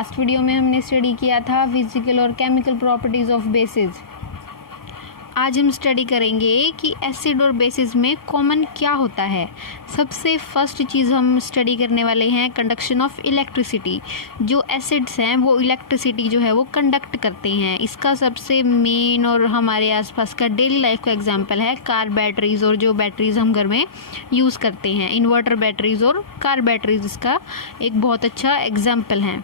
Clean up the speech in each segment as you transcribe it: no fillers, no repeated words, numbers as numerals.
Last video में हमने study किया था फिजिकल और केमिकल प्रॉपर्टीज़ ऑफ बेसिस। आज हम स्टडी करेंगे कि एसिड और बेसिस में कॉमन क्या होता है। सबसे फर्स्ट चीज़ हम स्टडी करने वाले हैं कंडक्शन ऑफ इलेक्ट्रिसिटी। जो एसिड्स हैं वो इलेक्ट्रिसिटी जो है वो कंडक्ट करते हैं। इसका सबसे मेन और हमारे आसपास का डेली लाइफ का एग्जांपल है कार बैटरीज़, और जो बैटरीज़ हम घर में यूज़ करते हैं इन्वर्टर बैटरीज़ और कार बैटरीज़, इसका एक बहुत अच्छा एग्जाम्पल है।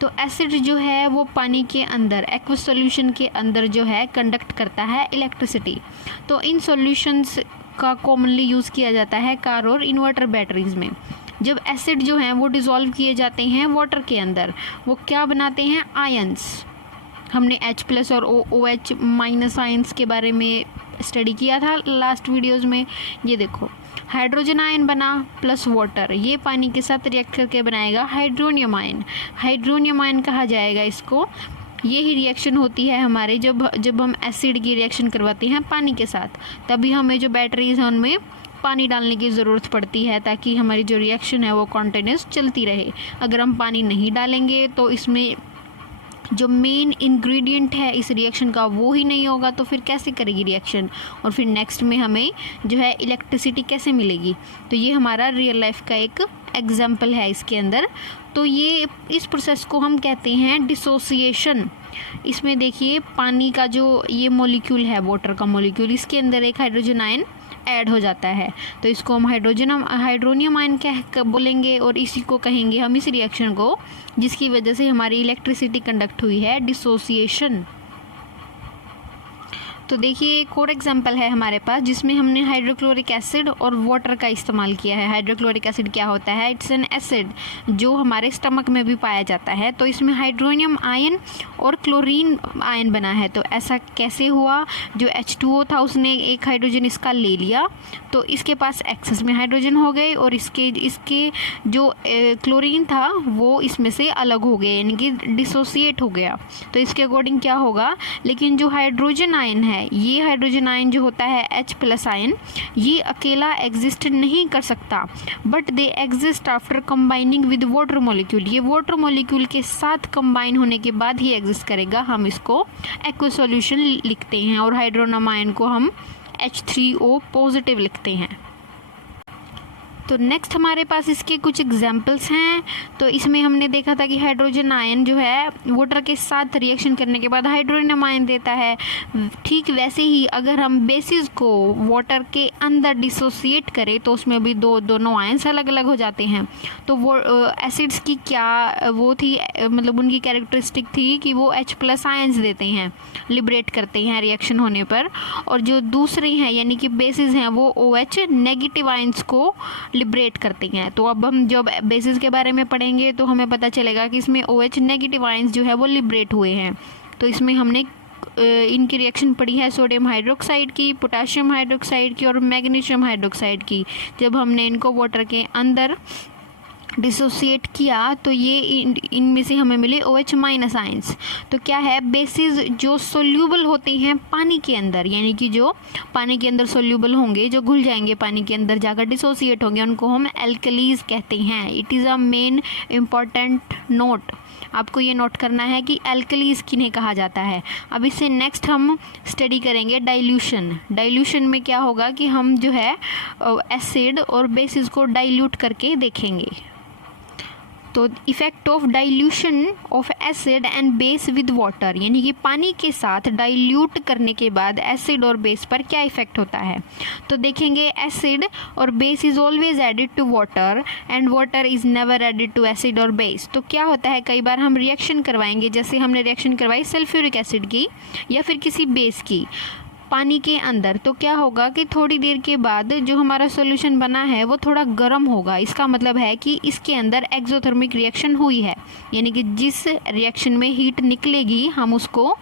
तो एसिड जो है वो पानी के अंदर एक्वस सॉल्यूशन के अंदर जो है कंडक्ट करता है इलेक्ट्रिसिटी। तो इन सॉल्यूशंस का कॉमनली यूज़ किया जाता है कार और इन्वर्टर बैटरीज़ में। जब एसिड जो हैं वो डिज़ोल्व किए जाते हैं वाटर के अंदर, वो क्या बनाते हैं, आयंस। हमने H+ और OH- आयंस के बारे में स्टडी किया था लास्ट वीडियोज़ में। ये देखो हाइड्रोजन आयन बना प्लस वाटर, ये पानी के साथ रिएक्ट करके बनाएगा हाइड्रोनियम आयन। हाइड्रोनियम आयन कहा जाएगा इसको। ये ही रिएक्शन होती है हमारे जब हम एसिड की रिएक्शन करवाते हैं पानी के साथ, तभी हमें जो बैटरीज हैं उनमें पानी डालने की ज़रूरत पड़ती है ताकि हमारी जो रिएक्शन है वो कॉन्टिन्यूस चलती रहे। अगर हम पानी नहीं डालेंगे तो इसमें जो मेन इंग्रेडिएंट है इस रिएक्शन का वो ही नहीं होगा, तो फिर कैसे करेगी रिएक्शन, और फिर नेक्स्ट में हमें जो है इलेक्ट्रिसिटी कैसे मिलेगी। तो ये हमारा रियल लाइफ का एक एग्जाम्पल है इसके अंदर। तो ये इस प्रोसेस को हम कहते हैं डिसोसिएशन। इसमें देखिए पानी का जो ये मॉलिक्यूल है, वाटर का मॉलिक्यूल, इसके अंदर एक हाइड्रोजन आयन ऐड हो जाता है, तो इसको हम हाइड्रोनियम आयन बोलेंगे, और इसी को कहेंगे हम इस रिएक्शन को जिसकी वजह से हमारी इलेक्ट्रिसिटी कंडक्ट हुई है, डिसोसिएशन। तो देखिए एक और एग्जांपल है हमारे पास जिसमें हमने हाइड्रोक्लोरिक एसिड और वाटर का इस्तेमाल किया है। हाइड्रोक्लोरिक एसिड क्या होता है, इट्स एन एसिड जो हमारे स्टमक में भी पाया जाता है। तो इसमें हाइड्रोनियम आयन और क्लोरीन आयन बना है। तो ऐसा कैसे हुआ, जो H2O था उसने एक हाइड्रोजन इसका ले लिया, तो इसके पास एक्सेस में हाइड्रोजन हो गए, और इसके जो क्लोरीन था वो इसमें से अलग हो गए, यानी कि डिसोसिएट हो गया। तो इसके अकॉर्डिंग क्या होगा, लेकिन जो हाइड्रोजन आयन है, ये हाइड्रोजन आयन जो होता है H+ आयन, ये अकेला एग्जिस्ट नहीं कर सकता, but they exist after combining with water molecule. ये वाटर मॉलिक्यूल के साथ कंबाइन होने के बाद ही एग्जिस्ट करेगा। हम इसको एक्वस सॉल्यूशन लिखते हैं, और हाइड्रोनियम आयन को हम H3O+ लिखते हैं। तो नेक्स्ट हमारे पास इसके कुछ एग्जाम्पल्स हैं। तो इसमें हमने देखा था कि हाइड्रोजन आयन जो है वाटर के साथ रिएक्शन करने के बाद हाइड्रोनियम आयन देता है। ठीक वैसे ही अगर हम बेसिस को वाटर के अंदर डिसोसिएट करें तो उसमें भी दोनों आयन्स अलग अलग हो जाते हैं। तो वो एसिड्स की क्या वो थी, मतलब उनकी कैरेक्टरिस्टिक थी कि वो H+ आयन्स देते हैं, लिबरेट करते हैं रिएक्शन होने पर, और जो दूसरे हैं यानी कि बेसिस हैं वो OH- आयन्स को लिबरेट करते हैं। तो अब हम जब बेसिस के बारे में पढ़ेंगे तो हमें पता चलेगा कि इसमें OH- आयन्स जो है वो लिबरेट हुए हैं। तो इसमें हमने इनकी रिएक्शन पढ़ी है सोडियम हाइड्रोक्साइड की, पोटाशियम हाइड्रोक्साइड की और मैग्नीशियम हाइड्रोक्साइड की। जब हमने इनको वाटर के अंदर डिसोसिएट किया तो ये इनमें से हमें मिले OH- आयन्स। तो क्या है, बेसिस जो सोल्यूबल होते हैं पानी के अंदर, यानी कि जो पानी के अंदर सोल्यूबल होंगे, जो घुल जाएंगे पानी के अंदर जाकर डिसोसिएट होंगे, उनको हम एल्कलीज कहते हैं। It is a main important note. आपको ये नोट करना है कि एल्कलीज किन्हें कहा जाता है। अब इससे नेक्स्ट हम स्टडी करेंगे डाइल्यूशन। डाइल्यूशन में क्या होगा कि हम जो है एसिड और बेसिस को डाइल्यूट करके देखेंगे। तो effect of dilution of acid and base with water, यानी कि पानी के साथ डाइल्यूट करने के बाद एसिड और बेस पर क्या इफेक्ट होता है। तो देखेंगे एसिड और base is always added to water and water is never added to acid और बेस। तो क्या होता है, कई बार हम रिएक्शन करवाएंगे, जैसे हमने रिएक्शन करवाई सल्फ्यूरिक एसिड की या फिर किसी बेस की पानी के अंदर, तो क्या होगा कि थोड़ी देर के बाद जो हमारा सॉल्यूशन बना है वो थोड़ा गर्म होगा। इसका मतलब है कि इसके अंदर एक्सोथर्मिक रिएक्शन हुई है, यानी कि जिस रिएक्शन में हीट निकलेगी हम उसको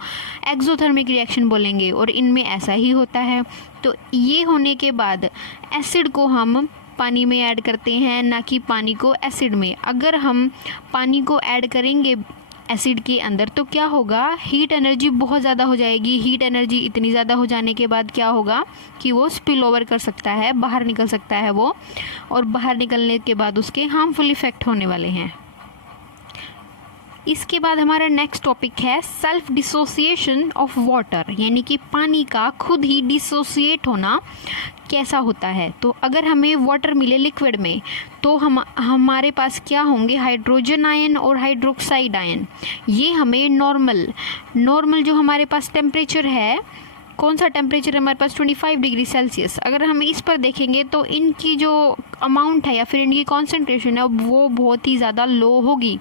एक्सोथर्मिक रिएक्शन बोलेंगे, और इनमें ऐसा ही होता है। तो ये होने के बाद एसिड को हम पानी में ऐड करते हैं, ना कि पानी को एसिड में। अगर हम पानी को ऐड करेंगे एसिड के अंदर तो क्या होगा, हीट एनर्जी बहुत ज़्यादा हो जाएगी। हीट एनर्जी इतनी ज़्यादा हो जाने के बाद क्या होगा कि वो स्पिल ओवर कर सकता है, बाहर निकल सकता है वो, और बाहर निकलने के बाद उसके हार्मफुल इफ़ेक्ट होने वाले हैं। इसके बाद हमारा नेक्स्ट टॉपिक है सेल्फ डिसोसिएशन ऑफ वाटर, यानी कि पानी का खुद ही डिसोसिएट होना कैसा होता है। तो अगर हमें वाटर मिले लिक्विड में तो हमारे पास क्या होंगे, हाइड्रोजन आयन और हाइड्रोक्साइड आयन। ये हमें नॉर्मल जो हमारे पास टेम्परेचर है, कौन सा टेम्परेचर है हमारे पास 25 डिग्री सेल्सियस। अगर हम इस पर देखेंगे तो इनकी जो अमाउंट है या फिर इनकी कॉन्सेंट्रेशन है वो बहुत ही ज़्यादा लो होगी।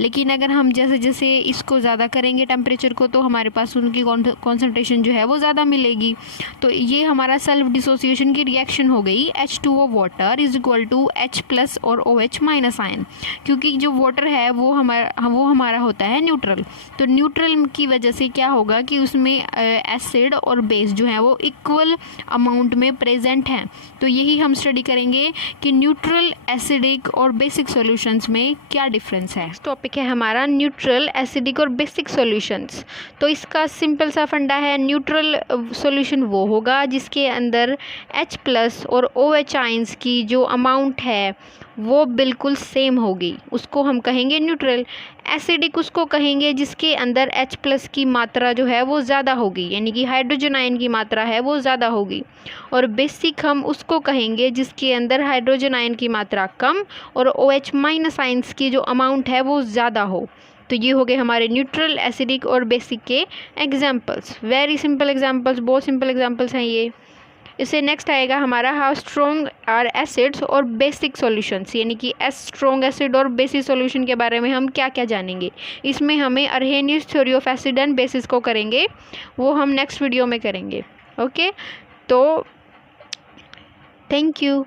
लेकिन अगर हम जैसे जैसे इसको ज़्यादा करेंगे टेम्परेचर को तो हमारे पास उनकी कॉन्सेंट्रेशन जो है वो ज़्यादा मिलेगी। तो ये हमारा सेल्फ डिसोसिएशन की रिएक्शन हो गई। H2O water is equal to H+ और OH- आयन, क्योंकि जो वाटर है वो हमारा होता है न्यूट्रल। तो न्यूट्रल की वजह से क्या होगा कि उसमें एसिड और बेस जो है वो इक्वल अमाउंट में प्रेजेंट हैं। तो यही हम स्टडी करेंगे कि न्यूट्रल, एसिडिक और बेसिक सॉल्यूशंस में क्या डिफरेंस है। नेक्स्ट टॉपिक है हमारा न्यूट्रल, एसिडिक और बेसिक सॉल्यूशंस। तो इसका सिंपल सा फंडा है, न्यूट्रल सॉल्यूशन वो होगा जिसके अंदर H+ और OH आयंस की जो अमाउंट है वो बिल्कुल सेम होगी, उसको हम कहेंगे न्यूट्रल। एसिडिक उसको कहेंगे जिसके अंदर H+ की मात्रा जो है वो ज़्यादा होगी, यानी कि हाइड्रोजन आयन की मात्रा है वो ज़्यादा होगी। और बेसिक हम उसको कहेंगे जिसके अंदर हाइड्रोजन आयन की मात्रा कम और OH- आयंस की जो अमाउंट है वो ज़्यादा हो। तो ये हो गए हमारे न्यूट्रल, एसिडिक और बेसिक के एग्जाम्पल्स। वेरी सिंपल एग्जाम्पल्स, बहुत सिंपल एग्जाम्पल्स हैं ये। इससे नेक्स्ट आएगा हमारा हाउ स्ट्रॉन्ग आर एसिड्स और बेसिक सॉल्यूशंस, यानी कि स्ट्रॉन्ग एसिड और बेसिक सॉल्यूशन के बारे में हम क्या क्या जानेंगे। इसमें हमें Arrhenius theory of acid and bases को करेंगे, वो हम नेक्स्ट वीडियो में करेंगे। ओके, तो थैंक यू।